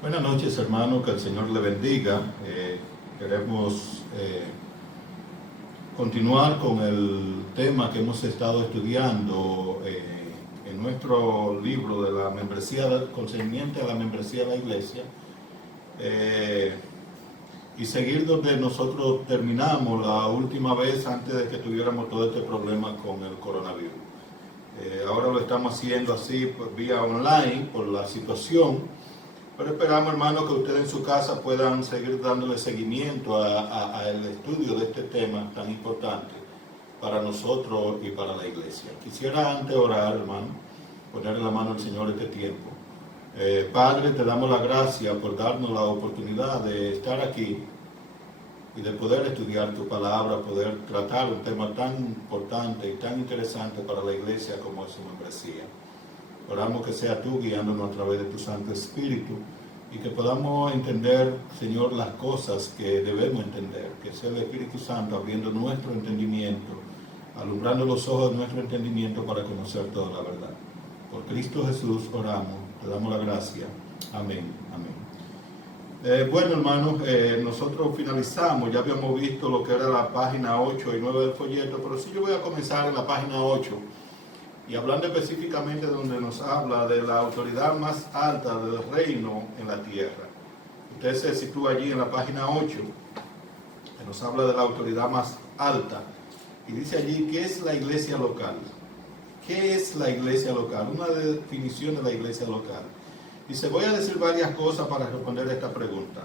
Buenas noches, hermano, que el Señor le bendiga. Queremos continuar con el tema que hemos estado estudiando en nuestro libro de la membresía, concerniente a la membresía de la iglesia, y seguir donde nosotros terminamos la última vez antes de que tuviéramos todo este problema con el coronavirus. Ahora lo estamos haciendo así vía online por la situación. Pero esperamos, hermanos, que ustedes en su casa puedan seguir dándole seguimiento al estudio de este tema tan importante para nosotros y para la iglesia. Quisiera antes orar, hermano, ponerle la mano al Señor este tiempo. Padre, te damos la gracia por darnos la oportunidad de estar aquí y de poder estudiar tu palabra, poder tratar un tema tan importante y tan interesante para la iglesia como es su membresía. Oramos que sea tú guiándonos a través de tu Santo Espíritu y que podamos entender, Señor, las cosas que debemos entender, que sea el Espíritu Santo abriendo nuestro entendimiento, alumbrando los ojos de nuestro entendimiento para conocer toda la verdad. Por Cristo Jesús oramos, te damos la gracia. Amén, amén. Bueno, hermanos, nosotros finalizamos, ya habíamos visto lo que era la página 8 y 9 del folleto, pero sí yo voy a comenzar en la página 8. Y hablando específicamente donde nos habla de la autoridad más alta del reino en la tierra. Usted se sitúa allí en la página 8, que nos habla de la autoridad más alta. Y dice allí, ¿qué es la iglesia local? ¿Qué es la iglesia local? Una definición de la iglesia local. Dice, voy a decir varias cosas para responder a esta pregunta,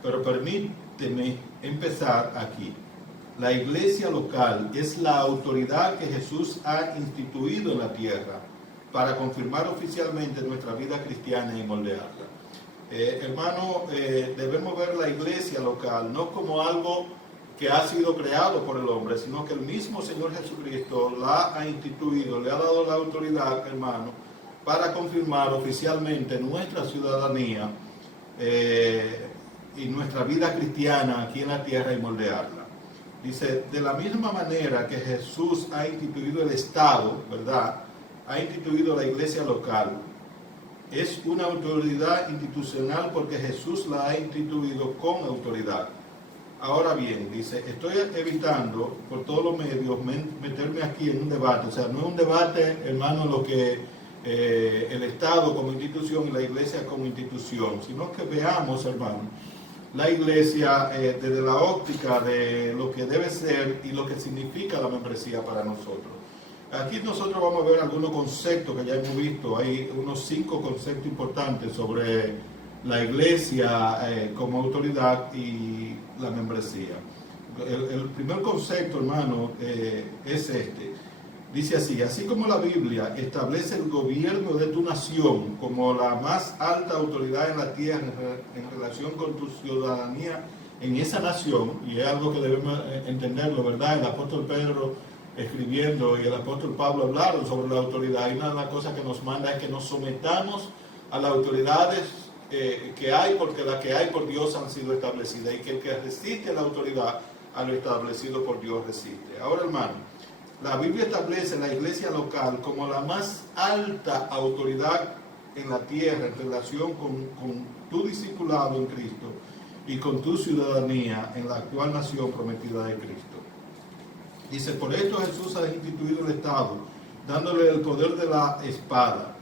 pero permíteme empezar aquí. La iglesia local es la autoridad que Jesús ha instituido en la tierra para confirmar oficialmente nuestra vida cristiana y moldearla. Hermano, debemos ver la iglesia local no como algo que ha sido creado por el hombre, sino que el mismo Señor Jesucristo la ha instituido, le ha dado la autoridad, hermano, para confirmar oficialmente nuestra ciudadanía y nuestra vida cristiana aquí en la tierra y moldearla. Dice, de la misma manera que Jesús ha instituido el Estado, ¿verdad? Ha instituido la iglesia local. Es una autoridad institucional porque Jesús la ha instituido con autoridad. Ahora bien, dice, estoy evitando por todos los medios meterme aquí en un debate. O sea, no es un debate, hermano, lo que el Estado como institución y la iglesia como institución, sino que veamos, hermano, la iglesia desde la óptica de lo que debe ser y lo que significa la membresía para nosotros. Aquí nosotros vamos a ver algunos conceptos que ya hemos visto. Hay unos 5 conceptos importantes sobre la iglesia como autoridad y la membresía. El primer concepto, hermano, es este. Dice así como la Biblia establece el gobierno de tu nación como la más alta autoridad en la tierra en relación con tu ciudadanía en esa nación, y es algo que debemos entenderlo, ¿verdad? El apóstol Pedro escribiendo y el apóstol Pablo hablaron sobre la autoridad, y una de las cosas que nos manda es que nos sometamos a las autoridades que hay, porque las que hay por Dios han sido establecidas, y que el que resiste a la autoridad a lo establecido por Dios resiste. Ahora, hermano, la Biblia establece la iglesia local como la más alta autoridad en la tierra en relación con tu discipulado en Cristo y con tu ciudadanía en la actual nación prometida de Cristo. Dice, por esto Jesús ha instituido el Estado, dándole el poder de la espada.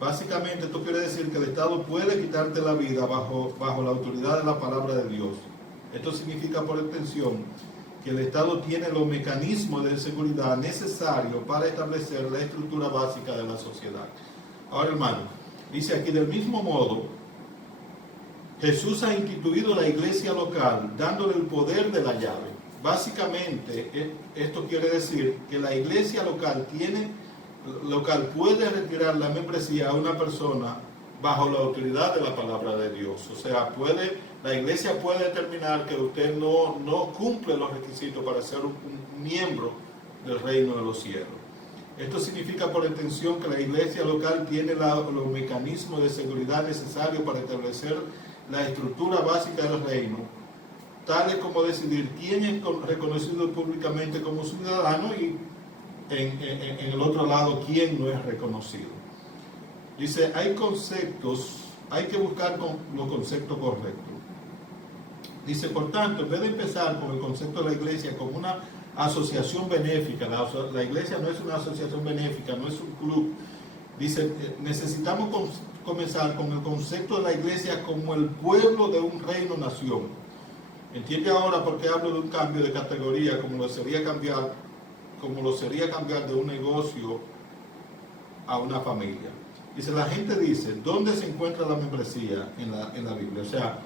Básicamente esto quiere decir que el Estado puede quitarte la vida bajo la autoridad de la palabra de Dios. Esto significa por extensión que el Estado tiene los mecanismos de seguridad necesarios para establecer la estructura básica de la sociedad. Ahora, hermano, dice aquí, del mismo modo, Jesús ha instituido la iglesia local dándole el poder de la llave. Básicamente, esto quiere decir que la iglesia local puede retirar la membresía a una persona bajo la autoridad de la palabra de Dios. O sea, la iglesia puede determinar que usted no cumple los requisitos para ser un miembro del reino de los cielos. Esto significa por extensión que la iglesia local tiene los mecanismos de seguridad necesarios para establecer la estructura básica del reino, tales como decidir quién es reconocido públicamente como ciudadano y en el otro lado quién no es reconocido. Dice, hay conceptos hay que buscar con los conceptos correctos. Dice, por tanto, en vez de empezar con el concepto de la iglesia como una asociación benéfica, la iglesia no es una asociación benéfica, no es un club. Dice, necesitamos comenzar con el concepto de la iglesia como el pueblo de un reino-nación. ¿Entiende ahora por qué hablo de un cambio de categoría, como lo sería cambiar de un negocio a una familia? Dice, la gente dice, ¿dónde se encuentra la membresía en la Biblia? O sea,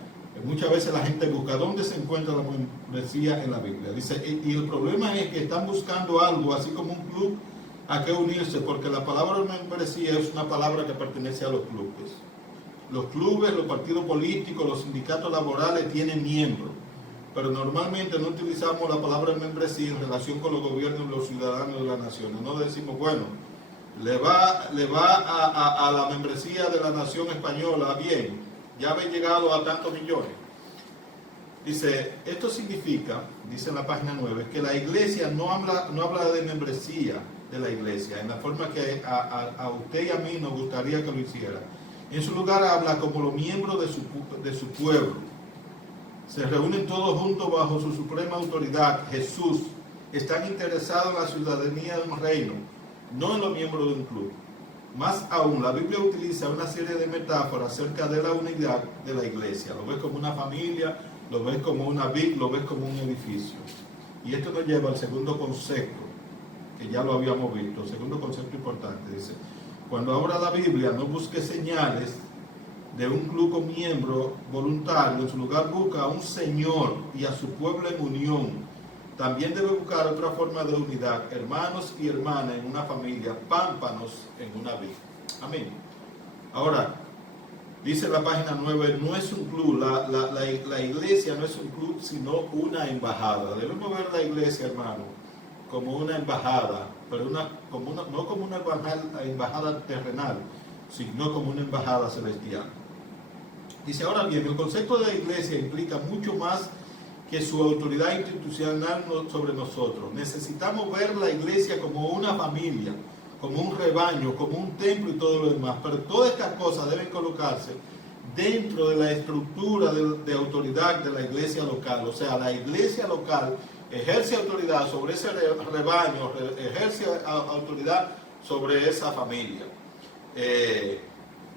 muchas veces la gente busca dónde se encuentra la membresía en la Biblia. Dice, y el problema es que están buscando algo, así como un club, a que unirse, porque la palabra membresía es una palabra que pertenece a los clubes. Los clubes, los partidos políticos, los sindicatos laborales tienen miembros, pero normalmente no utilizamos la palabra membresía en relación con los gobiernos y los ciudadanos de las naciones. No decimos, bueno, le va a la membresía de la nación española, bien, ya habéis llegado a tantos millones. Dice, esto significa, dice en la página 9, que la iglesia no habla de membresía de la iglesia, en la forma que a usted y a mí nos gustaría que lo hiciera. En su lugar habla como los miembros de su pueblo. Se reúnen todos juntos bajo su suprema autoridad, Jesús. Están interesados en la ciudadanía de un reino, no en los miembros de un club. Más aún, la Biblia utiliza una serie de metáforas acerca de la unidad de la iglesia. Lo ves como una familia, lo ves como una vid, lo ves como un edificio. Y esto nos lleva al segundo concepto, que ya lo habíamos visto, el segundo concepto importante. Dice, cuando abra la Biblia, no busque señales de un club con miembro voluntario, en su lugar busca a un Señor y a su pueblo en unión. También debe buscar otra forma de unidad, hermanos y hermanas en una familia, pámpanos en una vid. Amén. Ahora, dice la página 9, no es un club, la iglesia no es un club, sino una embajada. Debemos ver la iglesia, hermano, como una embajada, pero no como una embajada terrenal, sino como una embajada celestial. Dice, ahora bien, el concepto de la iglesia implica mucho más que su autoridad institucional sobre nosotros. Necesitamos ver la iglesia como una familia, como un rebaño, como un templo y todo lo demás. Pero todas estas cosas deben colocarse dentro de la estructura de autoridad de la iglesia local. O sea, la iglesia local ejerce autoridad sobre ese rebaño, ejerce autoridad sobre esa familia.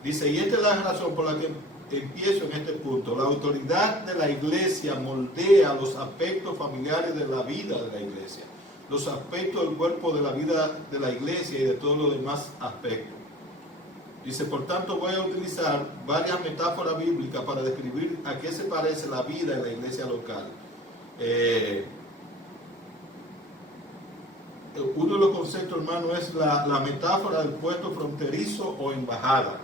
Dice, y esta es la razón por la que empiezo en este punto. La autoridad de la iglesia moldea los aspectos familiares de la vida de la iglesia, los aspectos del cuerpo de la vida de la iglesia y de todos los demás aspectos. Dice, por tanto, voy a utilizar varias metáforas bíblicas para describir a qué se parece la vida en la iglesia local. Uno de los conceptos, hermano, es la metáfora del puesto fronterizo o embajada.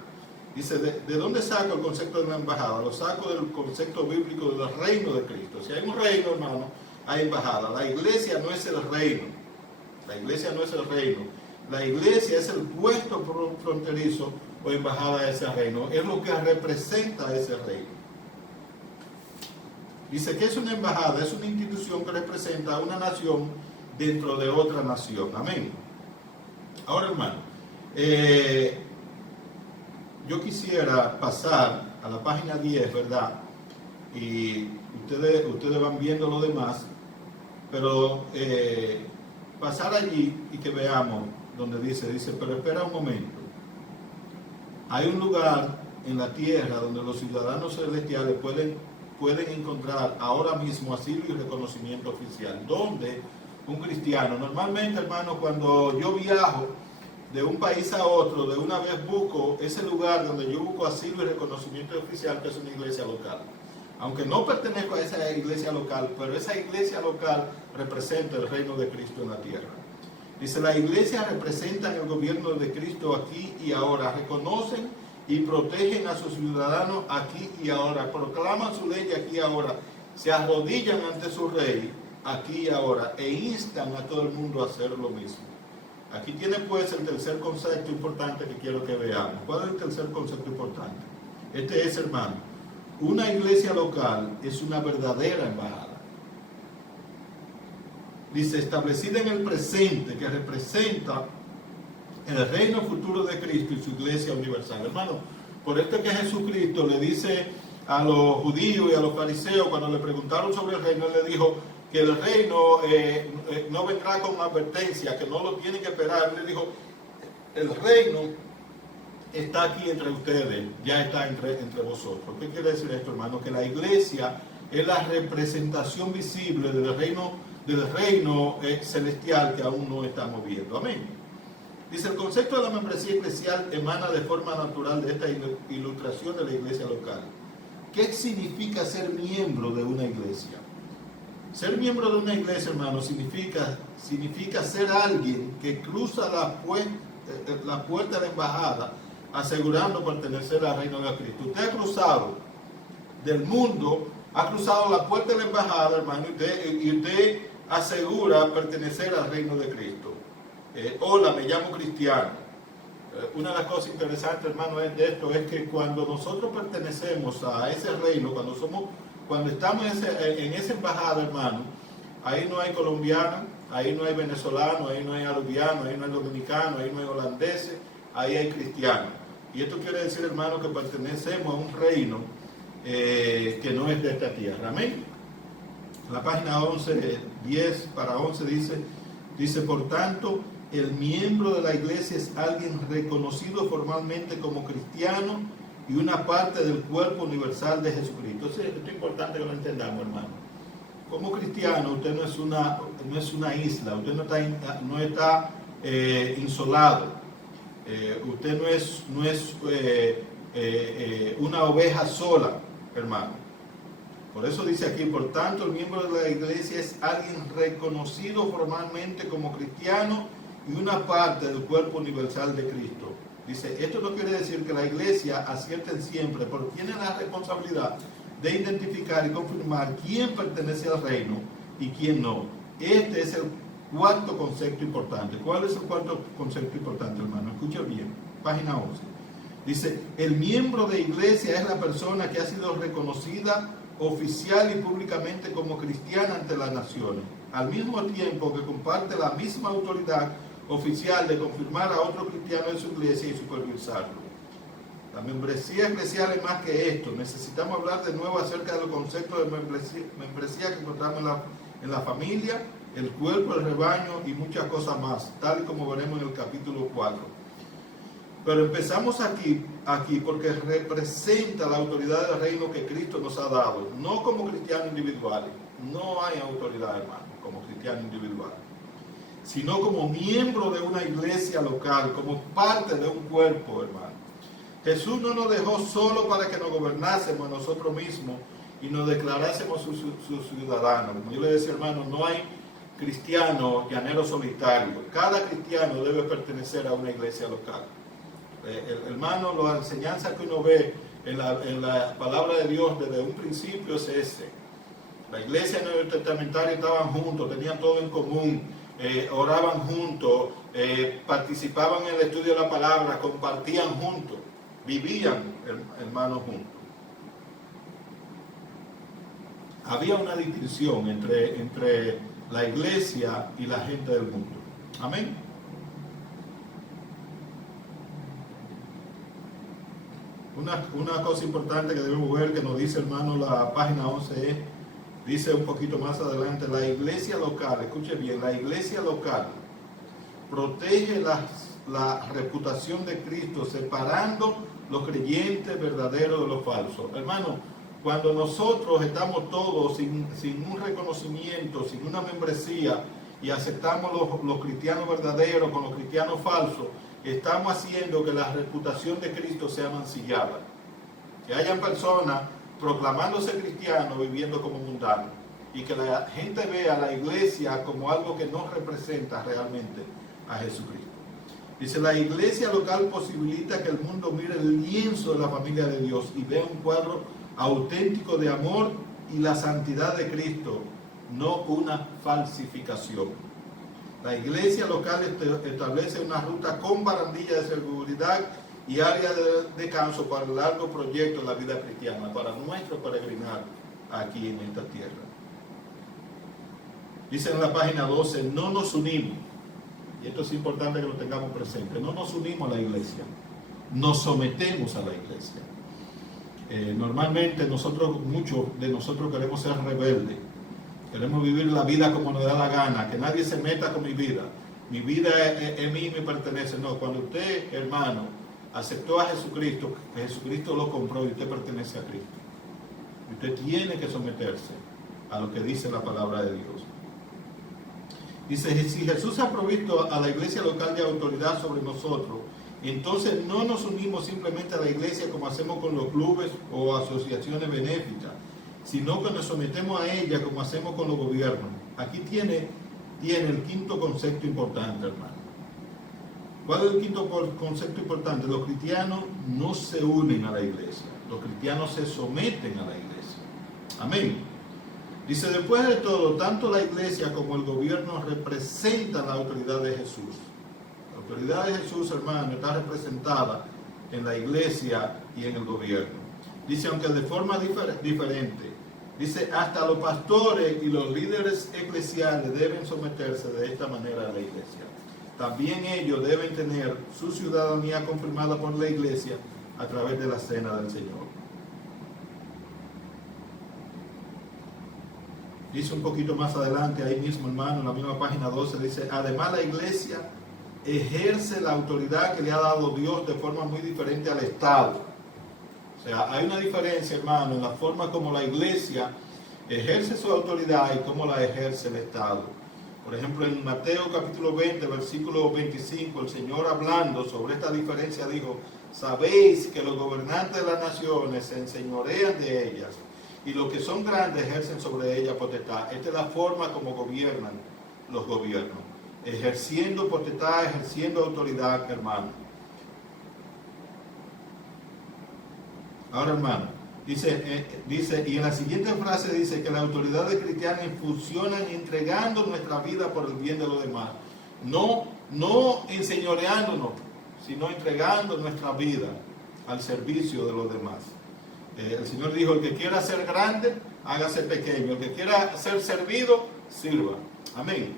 Dice, ¿de dónde saco el concepto de la embajada? Lo saco del concepto bíblico del reino de Cristo. Si hay un reino, hermano, hay embajada. La iglesia no es el reino. La iglesia no es el reino. La iglesia es el puesto fronterizo o embajada de ese reino. Es lo que representa ese reino. Dice que es una embajada, es una institución que representa a una nación dentro de otra nación. Amén. Ahora, hermano, yo quisiera pasar a la página 10, ¿verdad? Y ustedes van viendo lo demás, pero pasar allí y que veamos donde dice, pero espera un momento. Hay un lugar en la tierra donde los ciudadanos celestiales pueden encontrar ahora mismo asilo y reconocimiento oficial. ¿Dónde un cristiano? Normalmente, hermano, cuando yo viajo de un país a otro, de una vez busco ese lugar donde yo busco asilo y reconocimiento oficial, que es una iglesia local. Aunque no pertenezco a esa iglesia local, pero esa iglesia local representa el reino de Cristo en la tierra. Dice, la iglesia representa el gobierno de Cristo aquí y ahora. Reconocen y protegen a sus ciudadanos aquí y ahora. Proclaman su ley aquí y ahora. Se arrodillan ante su rey aquí y ahora. E instan a todo el mundo a hacer lo mismo. Aquí tiene pues el tercer concepto importante que quiero que veamos. ¿Cuál es el tercer concepto importante? Este es, hermano, una iglesia local es una verdadera embajada. Dice, establecida en el presente, que representa el reino futuro de Cristo y su iglesia universal. Hermano, Por esto que Jesucristo le dice a los judíos y a los fariseos, cuando le preguntaron sobre el reino, él le dijo que el reino no vendrá con advertencia, que no lo tienen que esperar. Él le dijo, el reino está aquí entre ustedes, ya está entre vosotros. ¿Qué quiere decir esto, hermano? Que la iglesia es la representación visible del reino celestial que aún no estamos viendo. Amén. Dice, el concepto de la membresía eclesial emana de forma natural de esta ilustración de la iglesia local. ¿Qué significa ser miembro de una iglesia? Ser miembro de una iglesia, hermano, significa ser alguien que cruza la puerta de la embajada asegurando pertenecer al reino de Cristo. Usted ha cruzado del mundo, ha cruzado la puerta de la embajada, hermano, y usted asegura pertenecer al reino de Cristo. Hola, me llamo cristiano. Una de las cosas interesantes, hermano, de esto es que cuando nosotros pertenecemos a ese reino, cuando estamos en esa embajada, hermano, ahí no hay colombiano, ahí no hay venezolano, ahí no hay aluviano, ahí no hay dominicano, ahí no hay holandeses, ahí hay cristianos. Y esto quiere decir, hermano, que pertenecemos a un reino que no es de esta tierra. Amén. La página 11, 10 para 11 dice, por tanto, el miembro de la iglesia es alguien reconocido formalmente como cristiano y una parte del cuerpo universal de Jesucristo. Esto es importante que lo entendamos, hermano. Como cristiano, usted no es una isla, usted no está insolado, usted no es una oveja sola, hermano. Por eso dice aquí, por tanto, el miembro de la iglesia es alguien reconocido formalmente como cristiano y una parte del cuerpo universal de Cristo. Dice, esto no quiere decir que la iglesia acierte siempre, pero tiene la responsabilidad de identificar y confirmar quién pertenece al reino y quién no. Este es el cuarto concepto importante. ¿Cuál es el cuarto concepto importante, hermano? Escucha bien, página 11. Dice, el miembro de iglesia es la persona que ha sido reconocida oficial y públicamente como cristiana ante las naciones, al mismo tiempo que comparte la misma autoridad oficial de confirmar a otro cristiano en su iglesia y supervisarlo. La membresía eclesial es más que esto. Necesitamos hablar de nuevo acerca de los conceptos de membresía que encontramos en la familia, el cuerpo, el rebaño y muchas cosas más, tal y como veremos en el capítulo 4. Pero empezamos aquí porque representa la autoridad del reino que Cristo nos ha dado, no como cristianos individuales. No hay autoridad, hermano, como cristiano individual, sino como miembro de una iglesia local, como parte de un cuerpo, hermano. Jesús no nos dejó solo para que nos gobernásemos nosotros mismos y nos declarásemos sus ciudadanos. Como yo le decía, hermano, no hay cristiano llanero solitario. Cada cristiano debe pertenecer a una iglesia local. Hermano, la enseñanza que uno ve en la palabra de Dios desde un principio es ese. La iglesia neotestamentaria estaban juntos, tenían todo en común, oraban juntos, participaban en el estudio de la palabra, compartían juntos, vivían, hermanos, juntos. Había una distinción entre la iglesia y la gente del mundo. Amén. Una cosa importante que debemos ver, que nos dice, hermano, la página 11, dice un poquito más adelante, la iglesia local, escuche bien, la iglesia local protege la reputación de Cristo, separando los creyentes verdaderos de los falsos. Hermano, cuando nosotros estamos todos sin un reconocimiento, sin una membresía, y aceptamos los cristianos verdaderos con los cristianos falsos, estamos haciendo que la reputación de Cristo sea mancillada. Que hayan personas proclamándose cristianos viviendo como mundanos, y que la gente vea a la iglesia como algo que no representa realmente a Jesucristo. Dice, la iglesia local posibilita que el mundo mire el lienzo de la familia de Dios y vea un cuadro auténtico de amor y la santidad de Cristo, no una falsificación. La iglesia local establece una ruta con barandilla de seguridad y área de descanso para el largo proyecto de la vida cristiana, para nuestro peregrinar aquí en esta tierra. Dice en la página 12, no nos unimos, y esto es importante que lo tengamos presente, no nos unimos a la iglesia, nos sometemos a la iglesia. Normalmente muchos de nosotros queremos ser rebeldes, queremos vivir la vida como nos da la gana, que nadie se meta con mi vida es mí y me pertenece. No, cuando usted, hermano, aceptó a Jesucristo, que Jesucristo lo compró y usted pertenece a Cristo, usted tiene que someterse a lo que dice la palabra de Dios. Dice, si Jesús ha provisto a la iglesia local de autoridad sobre nosotros, entonces no nos unimos simplemente a la iglesia como hacemos con los clubes o asociaciones benéficas, sino que nos sometemos a ella como hacemos con los gobiernos. Aquí tiene el quinto concepto importante, hermano. ¿Cuál es el quinto concepto importante? Los cristianos no se unen a la iglesia, los cristianos se someten a la iglesia. Amén. Dice, después de todo, tanto la iglesia como el gobierno representan la autoridad de Jesús. La autoridad de Jesús, hermano, está representada en la iglesia y en el gobierno. Dice, aunque de forma diferente. Dice, hasta los pastores y los líderes eclesiales deben someterse de esta manera a la iglesia. También ellos deben tener su ciudadanía confirmada por la iglesia a través de la cena del Señor. Dice un poquito más adelante, ahí mismo, hermano, en la misma página 12, dice, además la iglesia ejerce la autoridad que le ha dado Dios de forma muy diferente al Estado. O sea, hay una diferencia, hermano, en la forma como la iglesia ejerce su autoridad y cómo la ejerce el Estado. Por ejemplo, en Mateo capítulo 20, versículo 25, el Señor hablando sobre esta diferencia dijo, sabéis que los gobernantes de las naciones se enseñorean de ellas y los que son grandes ejercen sobre ellas potestad. Esta es la forma como gobiernan los gobiernos, ejerciendo potestad, ejerciendo autoridad, hermano. Ahora, hermano, dice, y en la siguiente frase dice que las autoridades cristianas funcionan entregando nuestra vida por el bien de los demás. No enseñoreándonos, sino entregando nuestra vida al servicio de los demás. El Señor dijo, el que quiera ser grande, hágase pequeño. El que quiera ser servido, sirva. Amén.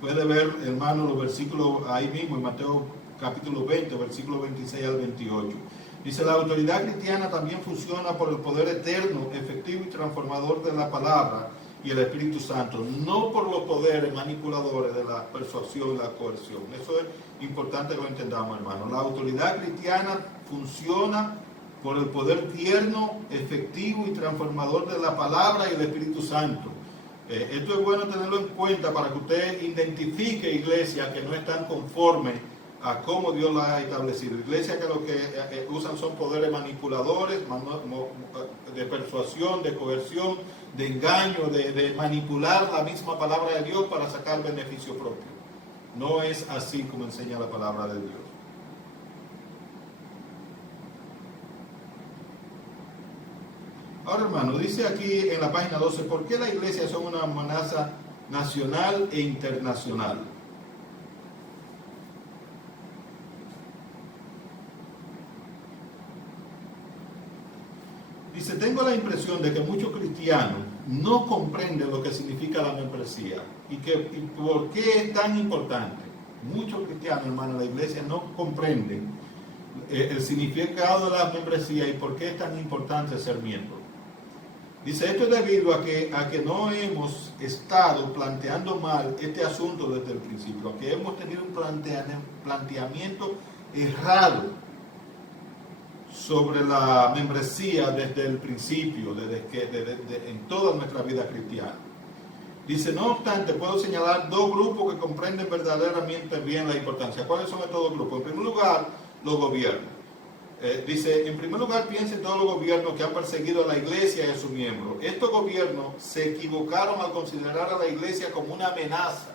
Puede ver, hermano, los versículos ahí mismo en Mateo capítulo 20, versículos 26 al 28. Dice, la autoridad cristiana también funciona por el poder eterno, efectivo y transformador de la palabra y el Espíritu Santo, no por los poderes manipuladores de la persuasión y la coerción. Eso es importante que lo entendamos, hermano. La autoridad cristiana funciona por el poder tierno, efectivo y transformador de la palabra y el Espíritu Santo. Esto es bueno tenerlo en cuenta para que usted identifique iglesias que no están conformes a cómo Dios la ha establecido. Iglesias que lo que usan son poderes manipuladores, de persuasión, de coerción, de engaño, de manipular la misma palabra de Dios para sacar beneficio propio. No es así como enseña la palabra de Dios. Ahora, hermano, dice aquí en la página 12, ¿por qué las iglesias son una amenaza nacional e internacional? Dice, tengo la impresión de que muchos cristianos no comprenden lo que significa la membresía y por qué es tan importante. Muchos cristianos, hermano, en la iglesia no comprenden el significado de la membresía y por qué es tan importante ser miembro. Dice, esto es debido a que no hemos estado planteando mal este asunto desde el principio, a que hemos tenido un planteamiento errado sobre la membresía desde el principio, en toda nuestra vida cristiana. Dice, no obstante, puedo señalar dos grupos que comprenden verdaderamente bien la importancia. ¿Cuáles son estos dos grupos? En primer lugar, los gobiernos. Dice, en primer lugar, piensen todos los gobiernos que han perseguido a la iglesia y a sus miembros. Estos gobiernos se equivocaron al considerar a la iglesia como una amenaza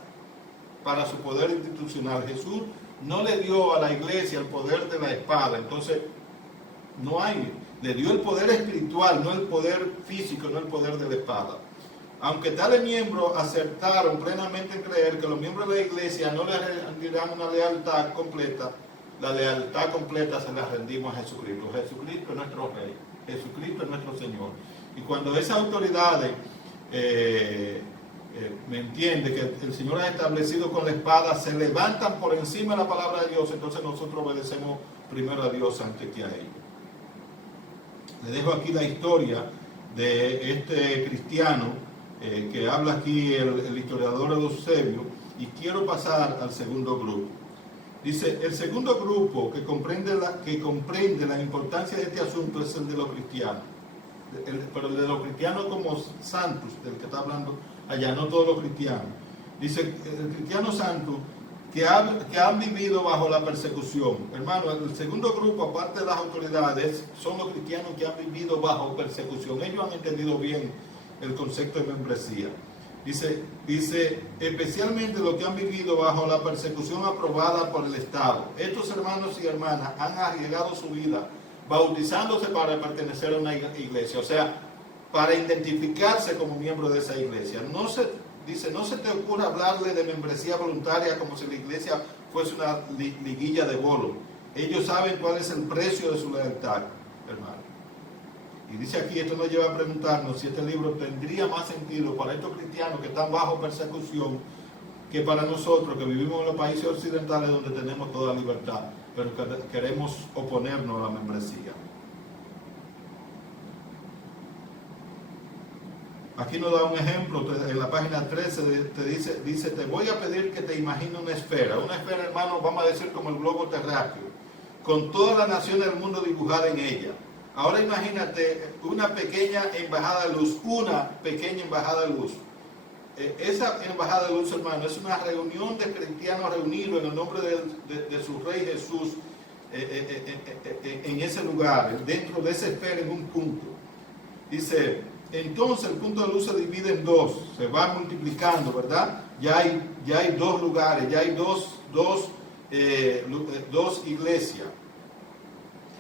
para su poder institucional. Jesús no le dio a la iglesia el poder de la espada, entonces le dio el poder espiritual, no el poder físico, no el poder de la espada. Aunque tales miembros acertaron plenamente en creer que los miembros de la iglesia no le rendirán una lealtad completa, la lealtad completa se la rendimos a Jesucristo. Jesucristo es nuestro Rey, Jesucristo es nuestro Señor. Y cuando esas autoridades ¿Me entiende? Que el Señor ha establecido con la espada, se levantan por encima de la palabra de Dios, entonces nosotros obedecemos primero a Dios antes que a ellos. Le dejo aquí la historia de este cristiano que habla aquí el historiador Eusebio, y quiero pasar al segundo grupo. Dice, el segundo grupo que comprende la importancia de este asunto es el de los cristianos. Pero el de los cristianos como santos, del que está hablando allá, no todos los cristianos. Dice, el cristiano santo que han vivido bajo la persecución. Hermano, el segundo grupo, aparte de las autoridades, son los cristianos que han vivido bajo persecución. Ellos han entendido bien el concepto de membresía. Dice, especialmente los que han vivido bajo la persecución aprobada por el Estado. Estos hermanos y hermanas han arriesgado su vida bautizándose para pertenecer a una iglesia, o sea, para identificarse como miembro de esa iglesia. No se te ocurra hablarle de membresía voluntaria como si la iglesia fuese una liguilla de bolos. Ellos saben cuál es el precio de su lealtad, hermano. Y dice aquí, esto nos lleva a preguntarnos si este libro tendría más sentido para estos cristianos que están bajo persecución que para nosotros que vivimos en los países occidentales donde tenemos toda libertad, pero que queremos oponernos a la membresía. Aquí nos da un ejemplo, en la página 13 dice, te voy a pedir que te imagines una esfera, hermano, vamos a decir como el globo terráqueo, con todas las naciones del mundo dibujadas en ella. Ahora imagínate una pequeña embajada de luz, esa embajada de luz, hermano, es una reunión de cristianos reunidos en el nombre de su Rey Jesús en ese lugar, dentro de esa esfera, en un punto. Dice, entonces el punto de luz se divide en dos, se va multiplicando, ¿verdad? Ya hay dos lugares, ya hay dos iglesias.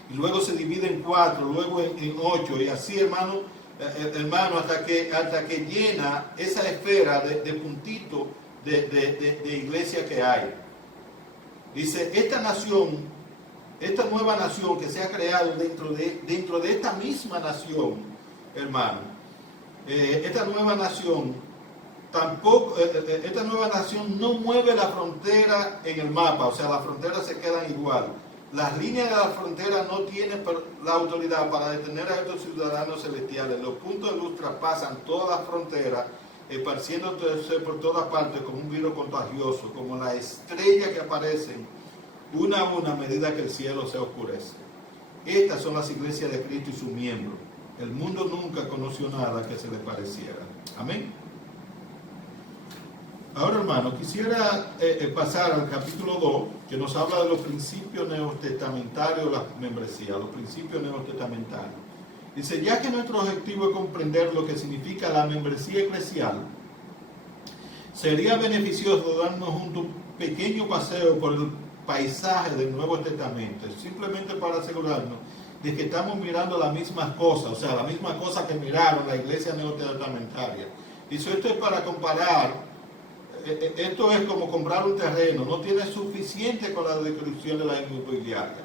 Y luego se divide en 4, luego en 8, y así, hermano, hasta que llena esa esfera de puntitos de iglesia que hay. Dice, esta nueva nación que se ha creado dentro de esta misma nación, hermano, esta nueva nación no mueve la frontera en el mapa, o sea, las fronteras se quedan igual. Las líneas de la frontera no tienen la autoridad para detener a estos ciudadanos celestiales. Los puntos de luz traspasan todas las fronteras, esparciéndose por todas partes como un virus contagioso, como las estrellas que aparecen una a una a medida que el cielo se oscurece. Estas son las iglesias de Cristo y sus miembros. El mundo nunca conoció nada que se le pareciera. Amén. Ahora, hermano, quisiera pasar al capítulo 2, que nos habla de los principios neotestamentarios de la membresía, los principios neotestamentarios. Dice, ya que nuestro objetivo es comprender lo que significa la membresía eclesial, sería beneficioso darnos un pequeño paseo por el paisaje del Nuevo Testamento, simplemente para asegurarnos de que estamos mirando las mismas cosas, o sea, las mismas cosas que miraron la iglesia neotestamentaria. Dice, esto es para comparar. Esto es como comprar un terreno, no tienes suficiente con la descripción de la inmobiliaria.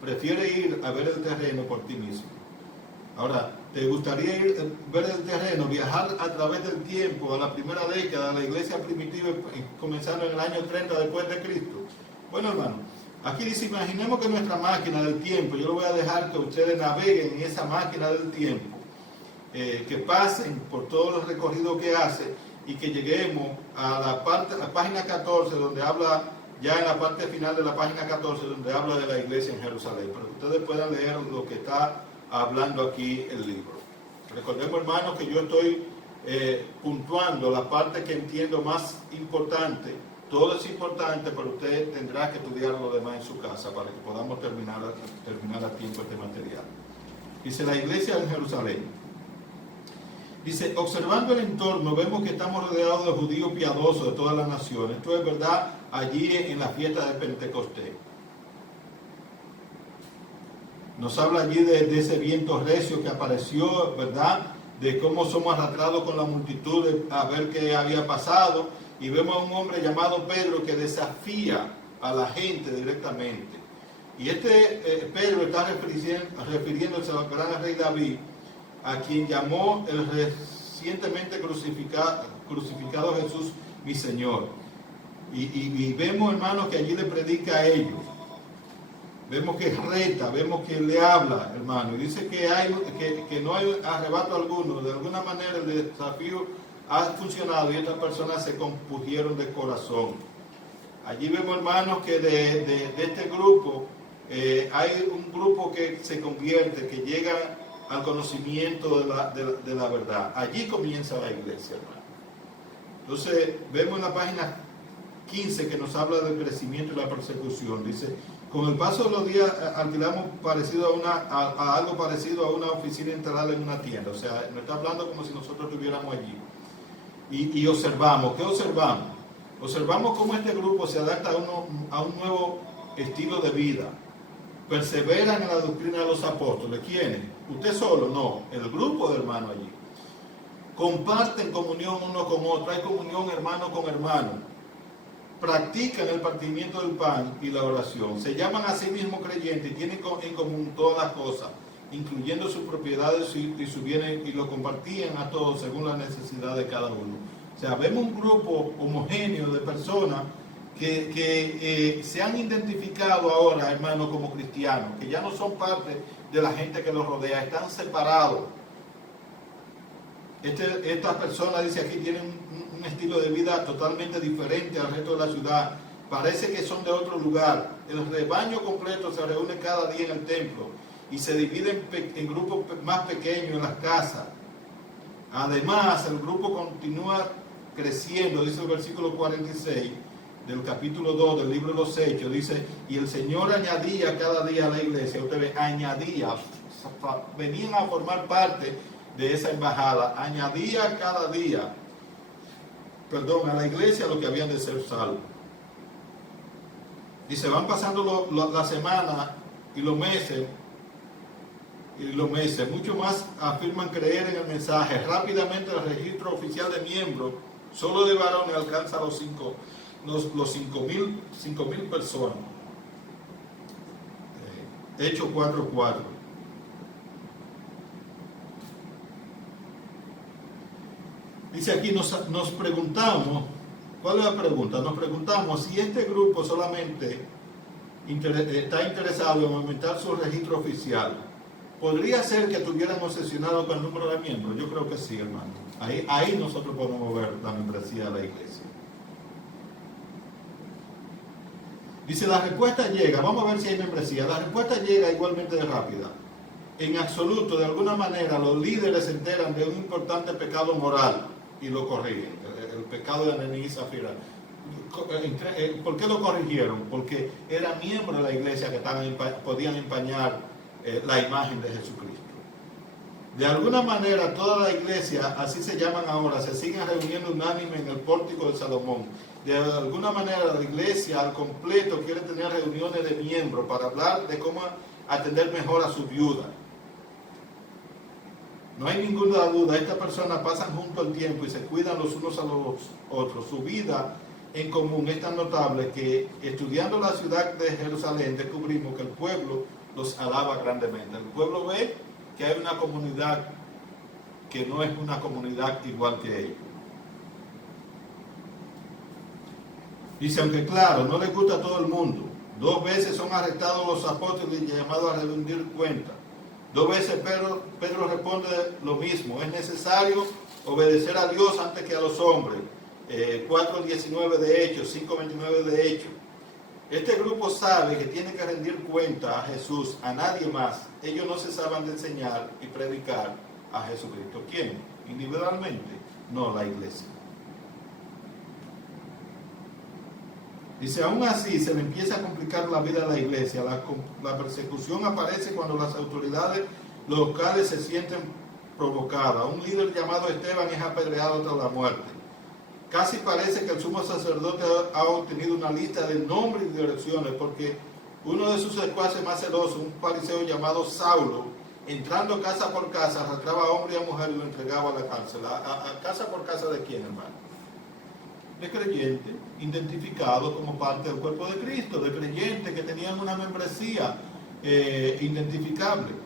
Prefiere ir a ver el terreno por ti mismo. Ahora, ¿te gustaría ir a ver el terreno, viajar a través del tiempo, a la primera década de la iglesia primitiva, comenzando en el año 30 después de Cristo? Bueno, hermano, aquí dice, imaginemos que nuestra máquina del tiempo, yo lo voy a dejar que ustedes naveguen en esa máquina del tiempo, que pasen por todos los recorridos que hace, y que lleguemos a la página 14, donde habla, ya en la parte final de la página 14, donde habla de la iglesia en Jerusalén, para que ustedes puedan leer lo que está hablando aquí el libro. Recordemos, hermanos, que yo estoy puntuando la parte que entiendo más importante. Todo es importante, pero usted tendrá que estudiar lo demás en su casa para que podamos terminar a tiempo este material. Dice, la iglesia en Jerusalén. Dice, observando el entorno, vemos que estamos rodeados de judíos piadosos de todas las naciones. Esto es verdad allí en la fiesta de Pentecostés. Nos habla allí de ese viento recio que apareció, ¿verdad? De cómo somos arrastrados con la multitud a ver qué había pasado. Y vemos a un hombre llamado Pedro que desafía a la gente directamente. Y Pedro está refiriéndose al gran rey David, a quien llamó el recientemente crucificado Jesús, mi Señor. Y vemos, hermanos, que allí le predica a ellos. Vemos que reta, vemos que le habla, hermano. Y dice que no hay arrebato alguno. De alguna manera el desafío ha funcionado y estas personas se compusieron de corazón. Allí vemos, hermanos, que de este grupo hay un grupo que se convierte, que llega al conocimiento de la verdad. Allí comienza la iglesia, hermano. Entonces, vemos en la página 15 que nos habla del crecimiento y la persecución. Dice: con el paso de los días alquilamos a algo parecido a una oficina instalada en una tienda. O sea, nos está hablando como si nosotros estuviéramos allí. Y observamos. ¿Qué observamos? Observamos cómo este grupo se adapta a un nuevo estilo de vida. Perseveran en la doctrina de los apóstoles. ¿Quiénes? ¿Usted solo? No. El grupo de hermanos allí. Comparten comunión uno con otro. Hay comunión hermano con hermano. Practican el partimiento del pan y la oración. Se llaman a sí mismos creyentes y tienen en común todas las cosas, incluyendo sus propiedades y sus bienes, y lo compartían a todos según la necesidad de cada uno. O sea, vemos un grupo homogéneo de personas que se han identificado ahora, hermanos, como cristianos, que ya no son parte de la gente que los rodea, están separados. Estas personas, dice aquí, tienen un estilo de vida totalmente diferente al resto de la ciudad. Parece que son de otro lugar. El rebaño completo se reúne cada día en el templo y se divide en grupos más pequeños en las casas. Además, el grupo continúa creciendo, dice el versículo 46 del capítulo 2 del libro de los Hechos. Dice: y el Señor añadía cada día a la iglesia. Usted ve, añadía, venían a formar parte de esa embajada, añadía cada día, a la iglesia lo que habían de ser salvos. Y se van pasando las semanas y los meses, muchos más afirman creer en el mensaje. Rápidamente el registro oficial de miembros, solo de varones, alcanza los 5,000 personas. Hechos 4:4. Dice aquí, nos preguntamos, ¿cuál es la pregunta? Nos preguntamos si este grupo solamente está interesado en aumentar su registro oficial. ¿Podría ser que estuvieran obsesionados con el número de miembros? Yo creo que sí, hermano. Ahí nosotros podemos ver la membresía de la iglesia. Dice, la respuesta llega, vamos a ver si hay membresía. La respuesta llega igualmente de rápida. En absoluto, de alguna manera, los líderes se enteran de un importante pecado moral y lo corrigen. El pecado de Ananías y Zafira. ¿Por qué lo corrigieron? Porque eran miembros de la iglesia que podían empañar la imagen de Jesucristo. De alguna manera, toda la iglesia, así se llaman ahora, se siguen reuniendo unánime en el pórtico de Salomón. De alguna manera, la iglesia al completo quiere tener reuniones de miembros para hablar de cómo atender mejor a su viuda. No hay ninguna duda, estas personas pasan junto al tiempo y se cuidan los unos a los otros. Su vida en común es tan notable que, estudiando la ciudad de Jerusalén, descubrimos que el pueblo los alaba grandemente. El pueblo ve que hay una comunidad que no es una comunidad igual que ellos. Dice, aunque claro, no les gusta a todo el mundo. 2 veces son arrestados los apóstoles y llamados a rendir cuentas. 2 veces Pedro responde lo mismo: es necesario obedecer a Dios antes que a los hombres. 4:19 de Hechos, 5:29 de Hechos. Este grupo sabe que tiene que rendir cuenta a Jesús, a nadie más. Ellos no cesaban de enseñar y predicar a Jesucristo. ¿Quién? Individualmente, no la iglesia. Dice, aún así se le empieza a complicar la vida a la iglesia. La persecución aparece cuando las autoridades locales se sienten provocadas. Un líder llamado Esteban es apedreado tras la muerte. Casi parece que el sumo sacerdote ha obtenido una lista de nombres y direcciones, porque uno de sus secuaces más celosos, un fariseo llamado Saulo, entrando casa por casa, arrastraba a hombre y a mujer y lo entregaba a la cárcel. ¿A casa por casa de quién, hermano? De creyentes identificados como parte del cuerpo de Cristo, de creyentes que tenían una membresía identificable.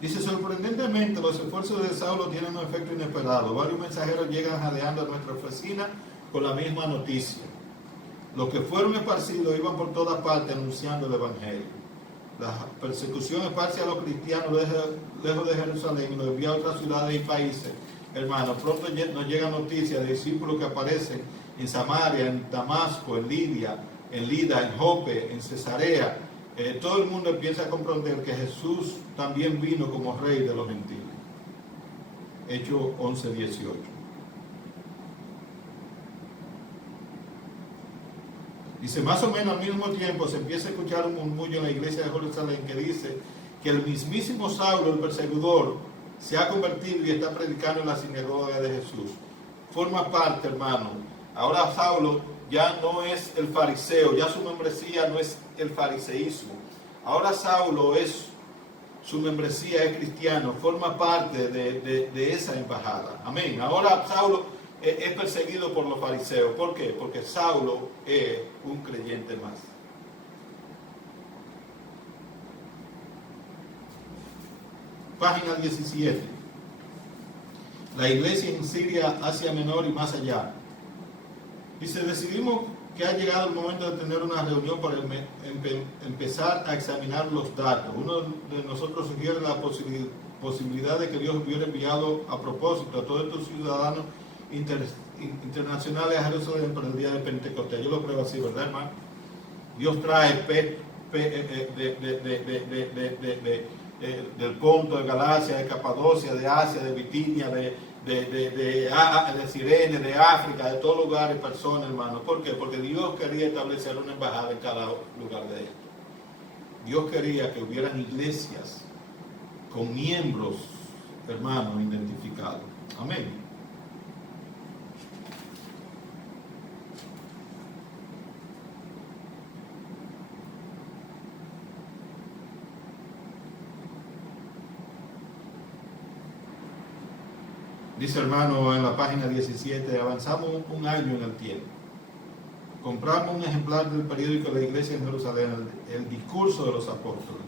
Dice, sorprendentemente, los esfuerzos de Saulo tienen un efecto inesperado. Varios mensajeros llegan jadeando a nuestra oficina con la misma noticia. Los que fueron esparcidos iban por todas partes anunciando el Evangelio. La persecución esparce a los cristianos lejos de Jerusalén y los envía a otras ciudades y países. Hermanos, pronto nos llegan noticias de discípulos que aparecen en Samaria, en Damasco, en Lidia, en Lida, en Jope, en Cesarea. Todo el mundo empieza a comprender que Jesús también vino como rey de los gentiles. Hechos 11:18. Dice, más o menos al mismo tiempo se empieza a escuchar un murmullo en la iglesia de Jerusalén que dice que el mismísimo Saulo, el perseguidor, se ha convertido y está predicando en la sinagoga de Jesús. Forma parte, hermano. Ahora Saulo ya no es el fariseo, ya su membresía no es el fariseísmo. Ahora Saulo su membresía es cristiano, forma parte de esa embajada. Amén. Ahora Saulo es perseguido por los fariseos. ¿Por qué? Porque Saulo es un creyente más. Página 17. La iglesia en Siria, Asia Menor y más allá. Dice, decidimos que ha llegado el momento de tener una reunión para empezar a examinar los datos. Uno de nosotros sugiere la posibilidad de que Dios hubiera enviado a propósito a todos estos ciudadanos internacionales a Jerusalén para el día de Pentecostés. Yo lo creo así, ¿verdad, hermano? Dios trae del Ponto, de Galacia, de Capadocia, de Asia, de Bitinia, de Cirene, de África, de todos lugares, personas, hermano. ¿Por qué? Porque Dios quería establecer una embajada en cada lugar de esto. Dios quería que hubieran iglesias con miembros, hermanos, identificados. Amén. Dice, hermano, en la página 17, avanzamos un año en el tiempo. Compramos un ejemplar del periódico de la iglesia en Jerusalén, el discurso de los apóstoles,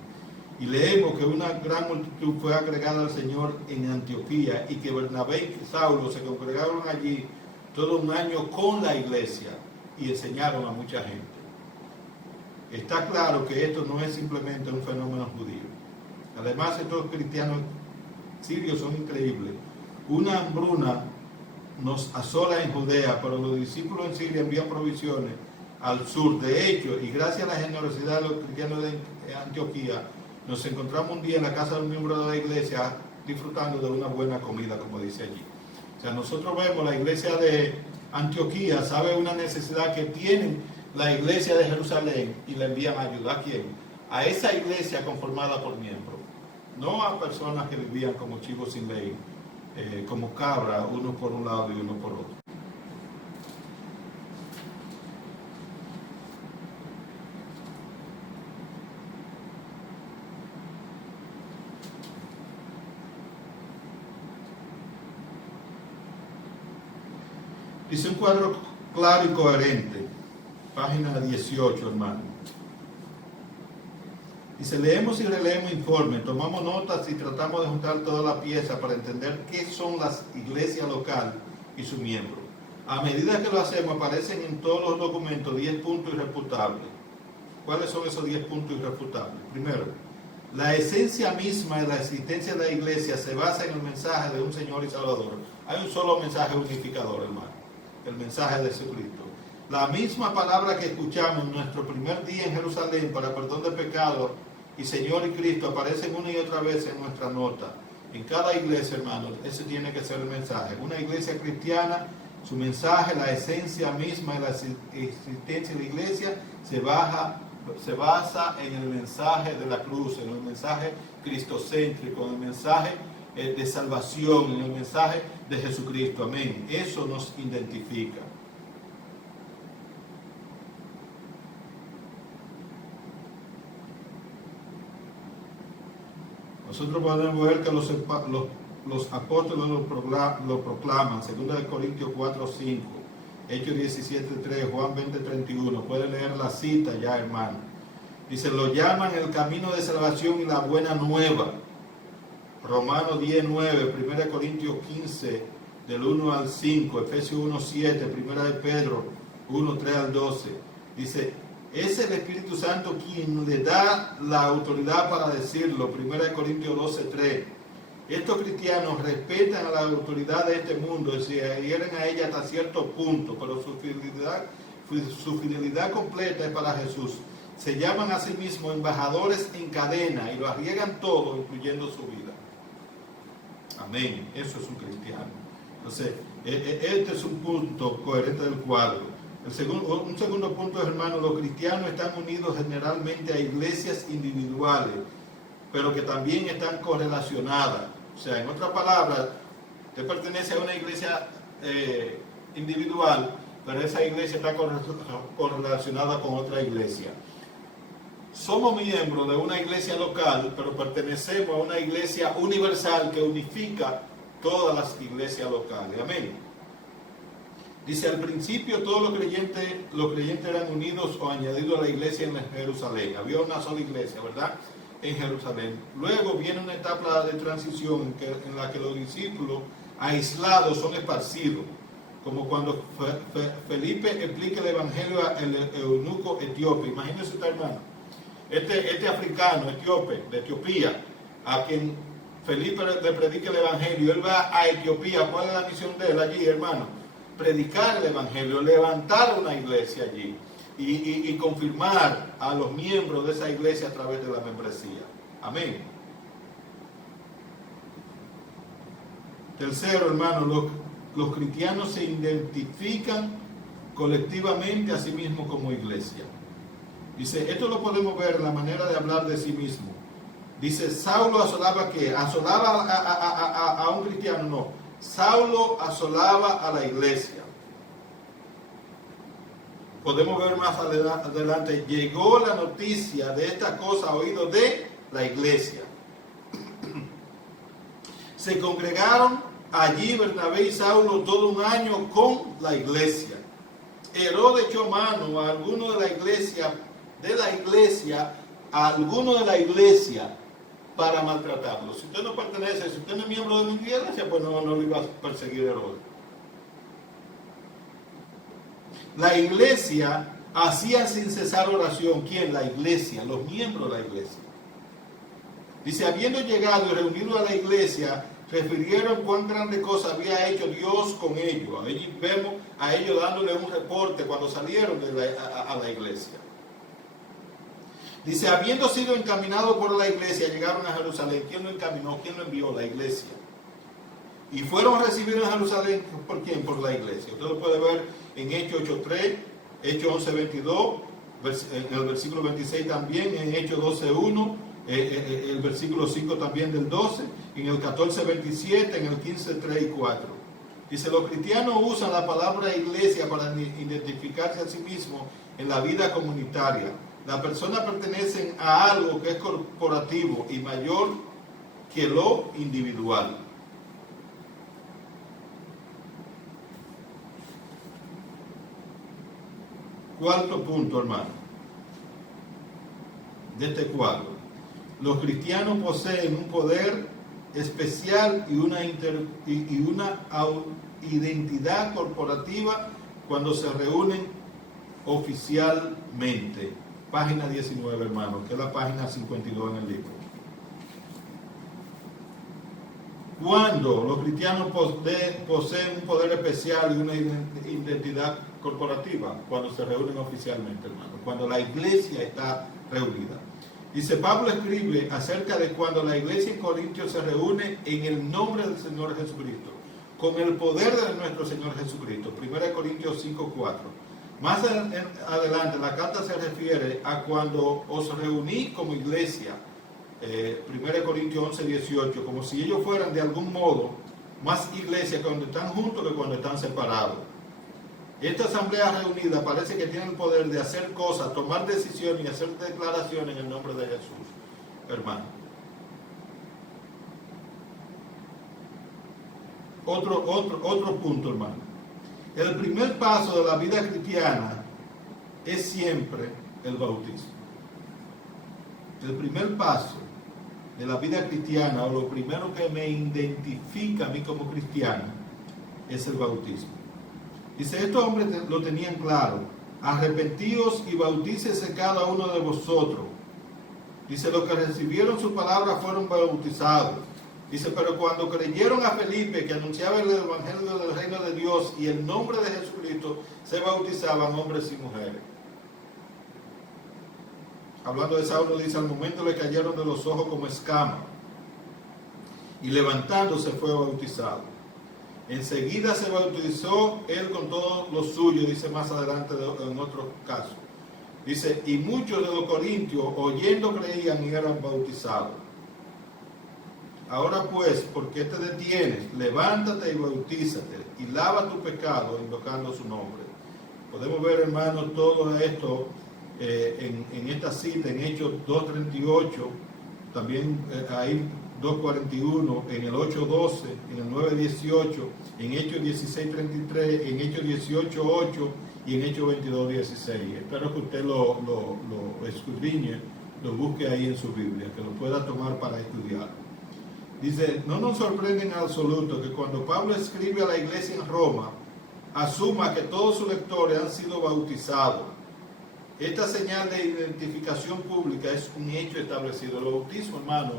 y leemos que una gran multitud fue agregada al Señor en Antioquía y que Bernabé y Saulo se congregaron allí todo un año con la iglesia y enseñaron a mucha gente. Está claro que esto no es simplemente un fenómeno judío. Además, estos cristianos sirios son increíbles. Una hambruna nos asola en Judea, pero los discípulos en Siria envían provisiones al sur. De hecho, y gracias a la generosidad de los cristianos de Antioquía, nos encontramos un día en la casa de un miembro de la iglesia disfrutando de una buena comida, como dice allí. O sea, nosotros vemos la iglesia de Antioquía, sabe una necesidad que tienen la iglesia de Jerusalén y le envían ayuda. ¿A quién? A esa iglesia conformada por miembros, no a personas que vivían como chivos sin ley, como cabra, uno por un lado y uno por otro. Dice un cuadro claro y coherente, página 18, hermano. Dice, leemos y releemos informes, tomamos notas y tratamos de juntar toda la pieza para entender qué son las iglesias locales y sus miembros. A medida que lo hacemos, aparecen en todos los documentos 10 puntos irrefutables. ¿Cuáles son esos 10 puntos irrefutables? Primero, la esencia misma de la existencia de la iglesia se basa en el mensaje de un Señor y Salvador. Hay un solo mensaje unificador, hermano, el mensaje de Jesucristo. La misma palabra que escuchamos en nuestro primer día en Jerusalén para perdón de pecados y Señor y Cristo aparecen una y otra vez en nuestra nota. En cada iglesia, hermanos, ese tiene que ser el mensaje. Una iglesia cristiana, su mensaje, la esencia misma de la existencia de la iglesia se basa en el mensaje de la cruz, en el mensaje cristocéntrico, en el mensaje de salvación, en el mensaje de Jesucristo. Amén. Eso nos identifica. Nosotros podemos ver que los apóstoles lo proclaman, 2 Corintios 4:5, Hechos 17:3, Juan 20:31. Pueden leer la cita ya, hermano. Dice, lo llaman el camino de salvación y la buena nueva. Romanos 10:9, 1 Corintios 15, del 1 al 5, Efesios 1:7, 1 de Pedro 1:3 al 12. Dice, es el Espíritu Santo quien le da la autoridad para decirlo, 1 Corintios 12:3. Estos cristianos respetan a la autoridad de este mundo y se adhieren a ella hasta cierto punto, pero su fidelidad completa es para Jesús. Se llaman a sí mismos embajadores en cadena y lo arriesgan todo, incluyendo su vida. Amén. Eso es un cristiano. Entonces, este es un punto coherente del cuadro. Un segundo punto, hermano, los cristianos están unidos generalmente a iglesias individuales, pero que también están correlacionadas. O sea, en otras palabras, usted pertenece a una iglesia individual, pero esa iglesia está correlacionada con otra iglesia. Somos miembros de una iglesia local, pero pertenecemos a una iglesia universal que unifica todas las iglesias locales. Amén. Dice, al principio todos los creyentes eran unidos o añadidos a la iglesia en Jerusalén. Había una sola iglesia, ¿verdad? En Jerusalén. Luego viene una etapa de transición en la que los discípulos aislados son esparcidos, como cuando Felipe explica el evangelio al eunuco etíope. Imagínense usted, hermano, este africano etíope, de Etiopía, a quien Felipe le predica el evangelio, él va a Etiopía. ¿Cuál es la misión de él allí, hermano? Predicar el evangelio, levantar una iglesia allí y confirmar a los miembros de esa iglesia a través de la membresía. Amén. Tercero, hermano, los cristianos se identifican colectivamente a sí mismos como iglesia. Dice, esto lo podemos ver en la manera de hablar de sí mismo. Dice, Saulo asolaba ¿qué? ¿Asolaba a un cristiano? No. Saulo asolaba a la iglesia. Podemos ver más adelante, llegó la noticia de esta cosa a oídos de la iglesia. Se congregaron allí Bernabé y Saulo todo un año con la iglesia. Herodes echó mano a algunos de la iglesia, para maltratarlo. Si usted no pertenece, si usted no es miembro de ninguna iglesia, pues no lo iba a perseguir Herodes. La iglesia hacía sin cesar oración. ¿Quién? La iglesia, los miembros de la iglesia. Dice, habiendo llegado y reunido a la iglesia, refirieron cuán grande cosa había hecho Dios con ellos. Allí vemos a ellos dándole un reporte cuando salieron a la iglesia. Dice, habiendo sido encaminados por la iglesia, llegaron a Jerusalén. ¿Quién lo encaminó? ¿Quién lo envió? La iglesia. Y fueron recibidos en Jerusalén, ¿por quién? Por la iglesia. Usted lo puede ver en Hechos 8:3, Hechos 11:22, en el versículo 26 también, en Hechos 12:1, el versículo 5 también del 12, en el 14:27, en el 15:3 y 4. Dice, los cristianos usan la palabra iglesia para identificarse a sí mismos en la vida comunitaria. Las personas pertenecen a algo que es corporativo y mayor que lo individual. Cuarto punto, hermano, de este cuadro. Los cristianos poseen un poder especial y una identidad corporativa cuando se reúnen oficialmente. Página 19, hermano, que es la página 52 en el libro. Cuando los cristianos poseen un poder especial y una identidad corporativa, cuando se reúnen oficialmente, hermano, cuando la iglesia está reunida. Dice, Pablo escribe acerca de cuando la iglesia en Corintios se reúne en el nombre del Señor Jesucristo, con el poder de nuestro Señor Jesucristo. 1 Corintios 5:4. Más adelante la carta se refiere a cuando os reunís como iglesia. 1 Corintios 11:18, como si ellos fueran de algún modo más iglesia cuando están juntos que cuando están separados. Esta asamblea reunida parece que tiene el poder de hacer cosas, tomar decisiones y hacer declaraciones en el nombre de Jesús, hermano. Otro punto, hermano. El primer paso de la vida cristiana es siempre el bautismo. El primer paso de la vida cristiana, o lo primero que me identifica a mí como cristiano, es el bautismo. Dice, estos hombres lo tenían claro: arrepentíos y bautícese cada uno de vosotros. Dice, los que recibieron su palabra fueron bautizados. Dice, pero cuando creyeron a Felipe, que anunciaba el evangelio del reino de Dios y el nombre de Jesucristo, se bautizaban hombres y mujeres. Hablando de Saulo, dice, al momento le cayeron de los ojos como escamas, y levantándose fue bautizado. Enseguida se bautizó él con todos los suyos, dice más adelante en otros casos. Dice, y muchos de los corintios oyendo creían y eran bautizados. Ahora pues, ¿por qué te detienes? Levántate y bautízate y lava tu pecado invocando su nombre. Podemos ver, hermanos, todo esto en esta cita, en Hechos 2.38, también ahí 2.41, en el 8.12, en el 9.18, en Hechos 16.33, en Hechos 18.8 y en Hechos 22.16. Espero que usted lo escudriñe, lo busque ahí en su Biblia, que lo pueda tomar para estudiar. Dice, no nos sorprende en absoluto que cuando Pablo escribe a la iglesia en Roma, asuma que todos sus lectores han sido bautizados. Esta señal de identificación pública es un hecho establecido. El bautismo, hermano,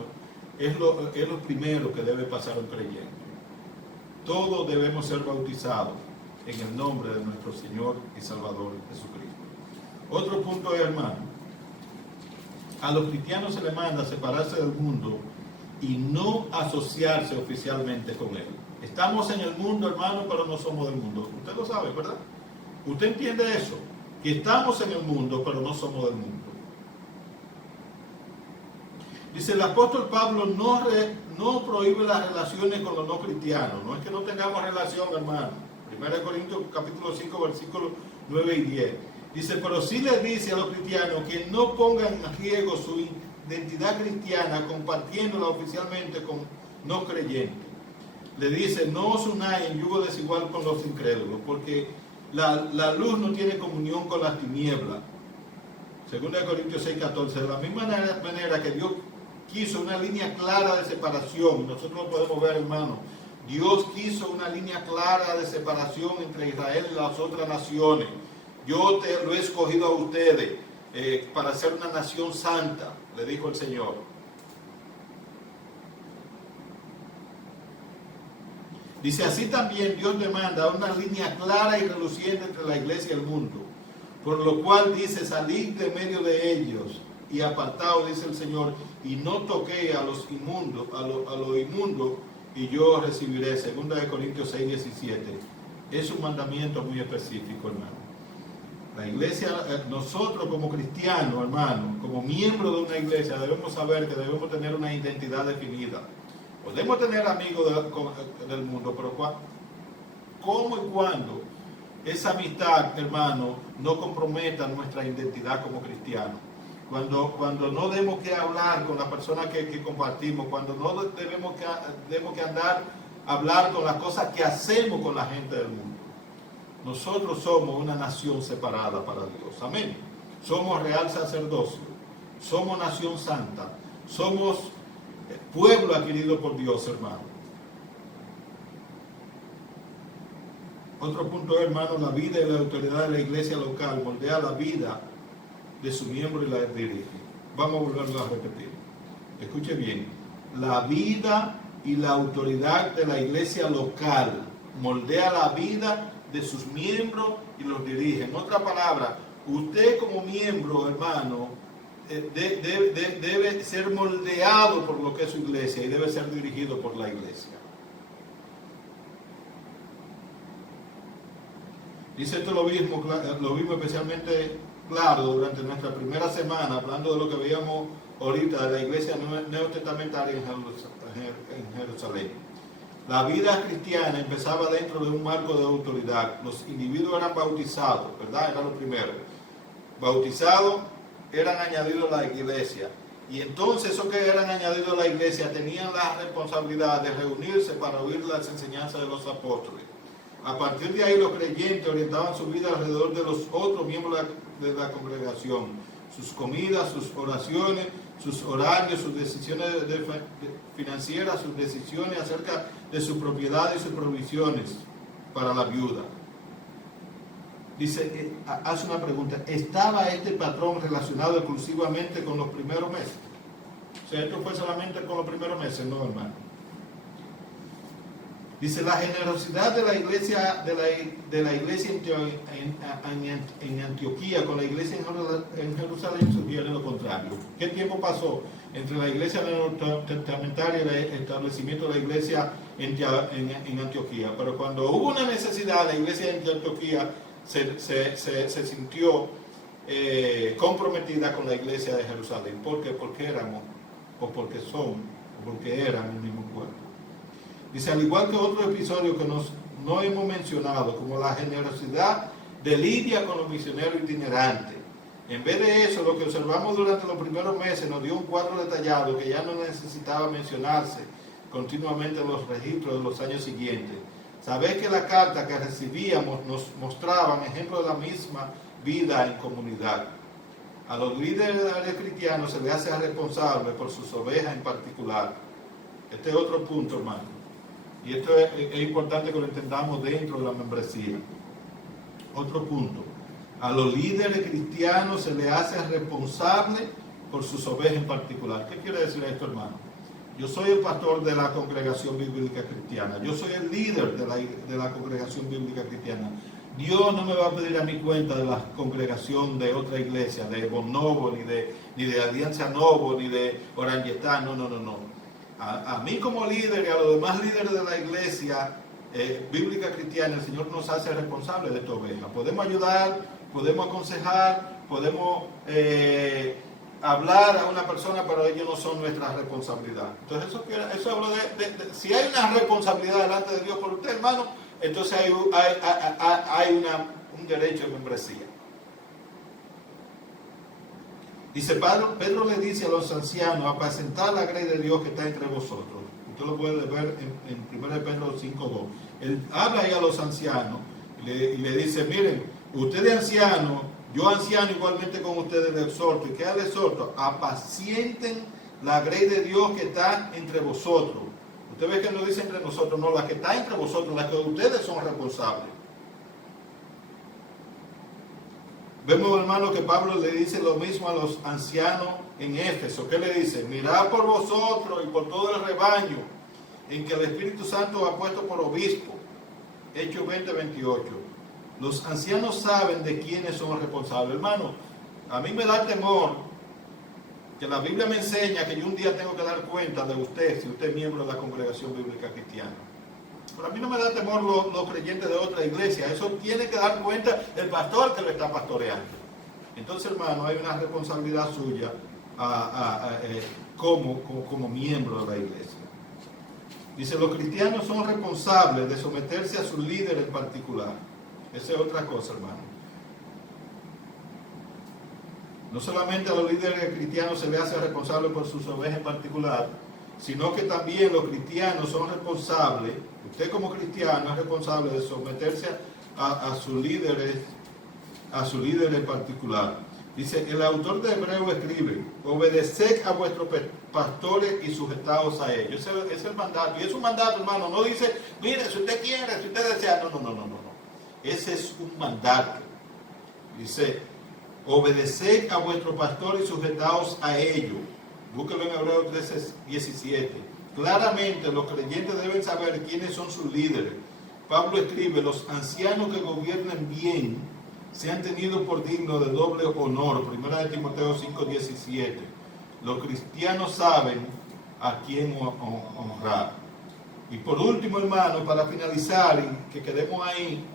es lo primero que debe pasar un creyente. Todos debemos ser bautizados en el nombre de nuestro Señor y Salvador Jesucristo. Otro punto es, hermano, a los cristianos se les manda separarse del mundo y no asociarse oficialmente con él. Estamos en el mundo, hermano, pero no somos del mundo. Usted lo sabe, ¿verdad? ¿Usted entiende eso? Que estamos en el mundo, pero no somos del mundo. Dice el apóstol Pablo, no prohíbe las relaciones con los no cristianos. No es que no tengamos relación, hermano. 1 Corintios capítulo 5, versículos 9 y 10. Dice, pero sí les dice a los cristianos que no pongan en riesgo su identidad cristiana compartiéndola oficialmente con no creyentes. Le dice, no os unáis en yugo desigual con los incrédulos, porque la luz no tiene comunión con las tinieblas. 2 Corintios 6:14. De la misma manera que Dios quiso una línea clara de separación, nosotros lo podemos ver, hermano. Dios quiso una línea clara de separación entre Israel y las otras naciones. Yo lo he escogido a ustedes para ser una nación santa, le dijo el Señor. Dice, así también Dios demanda una línea clara y reluciente entre la iglesia y el mundo. Por lo cual dice, salid de medio de ellos y apartaos, dice el Señor, y no toquéis a los inmundos, a lo inmundo, y yo recibiré. 2 Corintios 6:17. Es un mandamiento muy específico, hermano. La iglesia, nosotros como cristianos, hermano, como miembros de una iglesia, debemos saber que debemos tener una identidad definida. Podemos tener amigos del mundo, pero ¿cómo y cuándo esa amistad, hermano, no comprometa nuestra identidad como cristianos? Cuando no debemos que hablar con las personas que compartimos, cuando no debemos que hablar con las cosas que hacemos con la gente del mundo. Nosotros somos una nación separada para Dios. Amén. Somos real sacerdocio. Somos nación santa. Somos pueblo adquirido por Dios, hermano. Otro punto, hermano, la vida y la autoridad de la iglesia local moldea la vida de su miembro y la dirige. Vamos a volverlo a repetir. Escuche bien. La vida y la autoridad de la iglesia local moldea la vida de sus miembros y los dirige. En otra palabra, usted como miembro, hermano, debe ser moldeado por lo que es su iglesia y debe ser dirigido por la iglesia. Dice esto lo vimos especialmente claro durante nuestra primera semana, hablando de lo que veíamos ahorita de la iglesia neotestamentaria en Jerusalén. La vida cristiana empezaba dentro de un marco de autoridad. Los individuos eran bautizados, ¿verdad? Era lo primero. Bautizados eran añadidos a la iglesia. Y entonces esos que eran añadidos a la iglesia tenían la responsabilidad de reunirse para oír las enseñanzas de los apóstoles. A partir de ahí los creyentes orientaban su vida alrededor de los otros miembros de la congregación. sus comidas, sus oraciones, sus horarios, sus decisiones financieras, sus decisiones acerca de su propiedad y sus provisiones para la viuda. Dice, hace una pregunta, ¿estaba este patrón relacionado exclusivamente con los primeros meses? O sea, esto fue solamente con los primeros meses, ¿no, hermano? Dice, la generosidad de la iglesia en Antioquía con la iglesia en Jerusalén sugiere lo contrario. ¿Qué tiempo pasó entre la iglesia neotestamentaria y el establecimiento de la iglesia en Antioquía? Pero cuando hubo una necesidad, la iglesia en Antioquía se sintió comprometida con la iglesia de Jerusalén. ¿Por qué? Porque éramos, o porque son, o porque eran el mismo pueblo. Dice, al igual que otro episodio que no hemos mencionado, como la generosidad de Lidia con los misioneros itinerantes. En vez de eso, lo que observamos durante los primeros meses nos dio un cuadro detallado que ya no necesitaba mencionarse continuamente en los registros de los años siguientes. Sabéis que la carta que recibíamos nos mostraban ejemplos de la misma vida en comunidad. A los líderes cristianos se les hace responsable por sus ovejas en particular. Este es otro punto, hermano. Y esto es importante que lo entendamos dentro de la membresía. Otro punto. A los líderes cristianos se les hace responsable por sus ovejas en particular. ¿Qué quiere decir esto, hermano? Yo soy el pastor de la congregación bíblica cristiana. Yo soy el líder de la congregación bíblica cristiana. Dios no me va a pedir a mi cuenta de la congregación de otra iglesia, de Bon Novo, ni de Alianza Novo, ni de Orangetán. No. A mí como líder y a los demás líderes de la iglesia bíblica cristiana, el Señor nos hace responsables de esta oveja. Podemos ayudar, podemos aconsejar, podemos hablar a una persona, pero ellos no son nuestra responsabilidad. Entonces eso habla de si hay una responsabilidad delante de Dios por usted, hermano, entonces hay un derecho de membresía. Dice, Pedro le dice a los ancianos, apacentad la grey de Dios que está entre vosotros. Usted lo puede ver en 1 Pedro 5:2. Él habla ahí a los ancianos y le dice, miren, ustedes ancianos, yo anciano igualmente con ustedes les exhorto. ¿Y qué les exhorto? Apacienten la grey de Dios que está entre vosotros. Usted ve que no dice entre nosotros, no, la que está entre vosotros, la que ustedes son responsables. Vemos, hermano, que Pablo le dice lo mismo a los ancianos en Éfeso. ¿Qué le dice? Mirad por vosotros y por todo el rebaño en que el Espíritu Santo ha puesto por obispo. Hechos 20:28. Los ancianos saben de quiénes son responsables. Hermano, a mí me da temor que la Biblia me enseña que yo un día tengo que dar cuenta de usted, si usted es miembro de la congregación bíblica cristiana. Pero a mí no me da temor los creyentes de otra iglesia. Eso tiene que dar cuenta el pastor que lo está pastoreando. Entonces, hermano, hay una responsabilidad suya como miembro de la iglesia. Dice, los cristianos son responsables de someterse a su líder en particular. Esa es otra cosa, hermano. No solamente a los líderes cristianos se les hace responsable por sus ovejas en particular, sino que también los cristianos son responsables, usted como cristiano es responsable de someterse a sus líderes en particular. Dice, el autor de Hebreo escribe, obedeced a vuestros pastores y sujetaos a ellos. Ese es el mandato. Y es un mandato, hermano. No dice, mire, si usted quiere, si usted desea. No. Ese es un mandato. Dice, obedeced a vuestros pastores y sujetaos a ellos. Búsquelo en Hebreo 13:17. Claramente los creyentes deben saber quiénes son sus líderes. Pablo escribe, los ancianos que gobiernen bien sean tenidos por dignos de doble honor. 1 Timoteo 5:17. Los cristianos saben a quién honrar. Y por último, hermano, para finalizar y que quedemos ahí,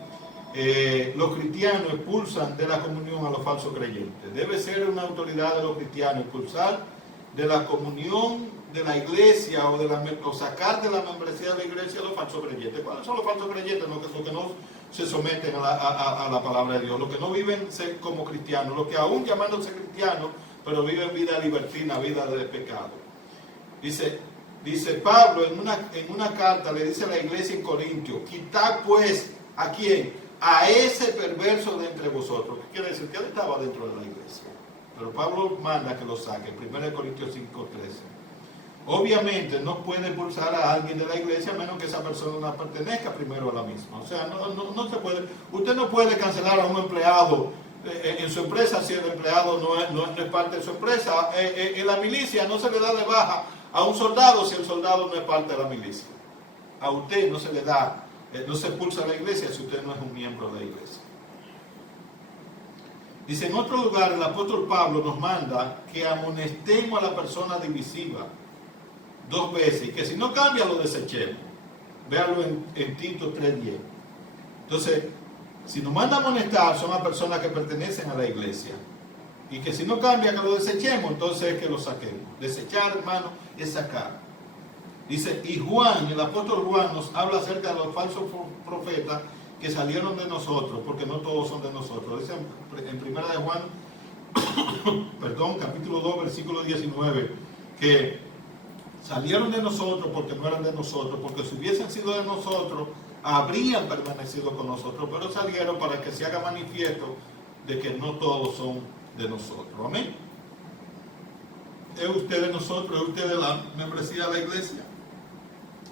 los cristianos expulsan de la comunión a los falsos creyentes. Debe ser una autoridad de los cristianos expulsar de la comunión de la iglesia o sacar de la membresía de la iglesia a los falsos creyentes. ¿Cuáles son los falsos creyentes? Los que no se someten a la palabra de Dios, los que no viven como cristianos, los que aún llamándose cristianos, pero viven vida libertina, vida de pecado. Dice Pablo en una carta, le dice a la iglesia en Corintios, quitad pues, ¿a quién? A ese perverso de entre vosotros. ¿Qué quiere decir? Que él estaba dentro de la iglesia. pero Pablo manda que lo saque, 1 Corintios 5:13. Obviamente no puede expulsar a alguien de la iglesia a menos que esa persona no pertenezca primero a la misma. O sea, no se puede. Usted no puede cancelar a un empleado en su empresa si el empleado no es parte de su empresa. En la milicia no se le da de baja a un soldado si el soldado no es parte de la milicia. A usted no se le da, no se expulsa a la iglesia si usted no es un miembro de la iglesia. Dice, en otro lugar, el apóstol Pablo nos manda que amonestemos a la persona divisiva 2 veces y que si no cambia lo desechemos. Véanlo en Tito 3:10. Entonces, si nos manda a amonestar, son las personas que pertenecen a la iglesia. Y que si no cambia, que lo desechemos, entonces es que lo saquemos. Desechar, hermano, es sacar. Dice, y Juan, el apóstol Juan, nos habla acerca de los falsos profetas que salieron de nosotros, porque no todos son de nosotros. Dice en 1 de Juan, capítulo 2, versículo 19, que salieron de nosotros porque no eran de nosotros, porque si hubiesen sido de nosotros, habrían permanecido con nosotros, pero salieron para que se haga manifiesto de que no todos son de nosotros. Amén. ¿Es usted de nosotros? ¿Es usted de la membresía de la iglesia?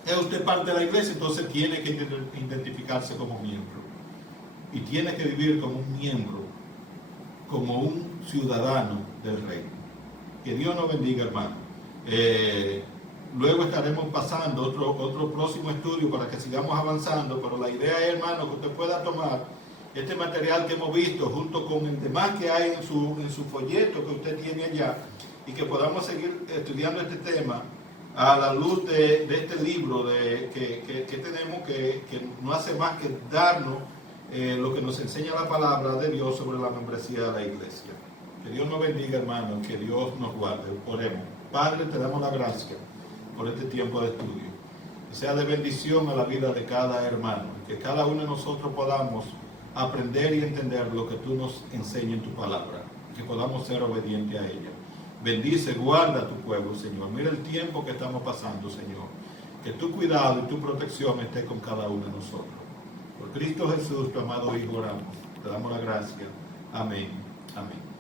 ¿Es usted parte de la iglesia? Entonces tiene que identificarse como miembro. Y tiene que vivir como un miembro, como un ciudadano del reino. Que Dios nos bendiga, hermano. Luego estaremos pasando otro próximo estudio para que sigamos avanzando, pero la idea es, hermano, que usted pueda tomar este material que hemos visto junto con el demás que hay en su folleto que usted tiene allá y que podamos seguir estudiando este tema a la luz de este libro que tenemos que no hace más que darnos lo que nos enseña la palabra de Dios sobre la membresía de la iglesia. Que Dios nos bendiga, hermano, que Dios nos guarde. Oremos. Padre, te damos la gracia por este tiempo de estudio. Que sea de bendición a la vida de cada hermano. Que cada uno de nosotros podamos aprender y entender lo que tú nos enseñas en tu palabra. Que podamos ser obedientes a ella. Bendice, guarda a tu pueblo, Señor. Mira el tiempo que estamos pasando, Señor. Que tu cuidado y tu protección esté con cada uno de nosotros. Por Cristo Jesús, tu amado Hijo, oramos. Te damos la gracia. Amén. Amén.